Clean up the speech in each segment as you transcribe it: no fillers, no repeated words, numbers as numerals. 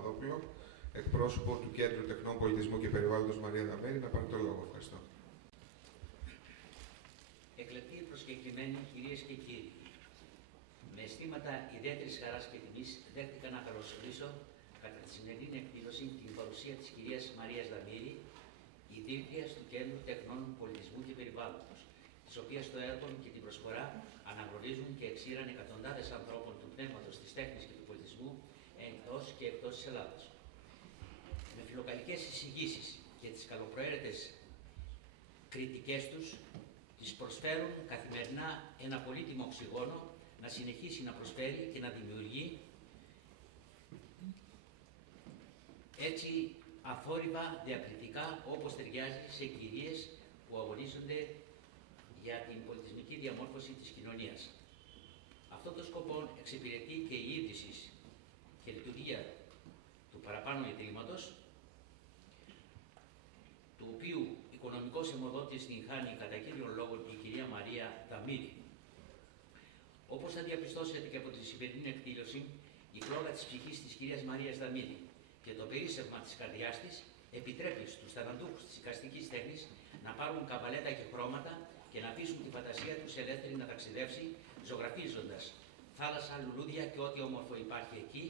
Παπαδόπουλο, εκπρόσωπο του Κέντρου Τεχνών Πολιτισμού και Περιβάλλοντος Μαρία Δαμήρη, να πάρει το λόγο. Ευχαριστώ. Εκλεπτοί προσκεκλημένοι, κυρίες και κύριοι, με αισθήματα ιδιαίτερης χαράς και τιμής δέχτηκα να καλωσορίσω κατά τη σημερινή εκδήλωση την παρουσία της κυρίας Μαρίας Δαμήρη, ιδρύτριας του Κέντρου Τεχνών Πολιτισμού και Περιβάλλοντος, της οποίας το έργο και την προσφορά αναγνωρίζουν και εξήραν εκατοντάδες ανθρώπων του πνεύματος, της τέχνης και του πολιτισμού εντός και εκτός της Ελλάδας. Με φιλοκαλικές εισηγήσεις και τις καλοπροαίρετες κριτικές τους, τις προσφέρουν καθημερινά ένα πολύτιμο οξυγόνο να συνεχίσει να προσφέρει και να δημιουργεί έτσι αθόρυβα διακριτικά, όπως ταιριάζει σε κυρίες που αγωνίζονται για την πολιτισμική διαμόρφωση της κοινωνίας. Αυτό το σκοπό εξυπηρετεί και η ίδρυση και λειτουργία του παραπάνω ιδρύματος, του οποίου οικονομικός αιμοδότης την χάνει κατά κύριον λόγο η κυρία Μαρία Δαμήρη. Όπως θα διαπιστώσετε και από τη σημερινή εκδήλωση, η φλόγα της ψυχής της κυρίας Μαρίας Δαμήρη και το περίσσευμα της καρδιάς της επιτρέπει στους ταλαντούχους της εικαστικής τέχνης να πάρουν καβαλέτα και χρώματα και να αφήσουν τη φαντασία τους ελεύθερη να ταξιδεύσει, ζωγραφίζοντας θάλασσα, λουλούδια και ό,τι όμορφο υπάρχει εκεί,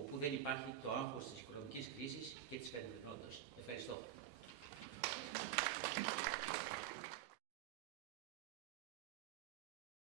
όπου δεν υπάρχει το άγχος της οικονομικής κρίσης και της καθημερινότητας. Ευχαριστώ.